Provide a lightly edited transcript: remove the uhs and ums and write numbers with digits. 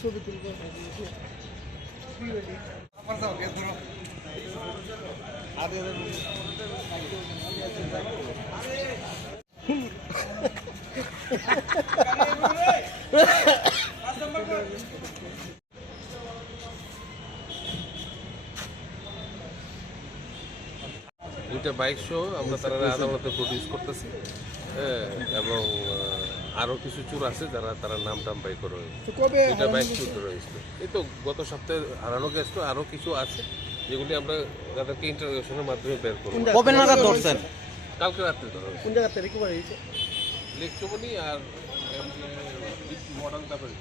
ছবি তুলবো দুইটা বাইক সহ আমরা তারা আদালতে প্রডিউস করতেছি, এবং আরো কিছু চোর আছে যারা তারা নাম টাম বাই করে দুইটা বাইক চুর ধরে হয়েছিল। এই তো গত সপ্তাহে হারানো গেছিল, আরো কিছু আছে যেগুলি আমরা তাদেরকে ইন্টারোগেশনের মাধ্যমে বের করবো। কবে নাগাদ ধরছেন? কালকে রাত্রে ধরা হয়েছে। কোন জায়গা থেকে রিকভার হয়েছে? লেকচমনি আর মডার্ন ব্যাপারে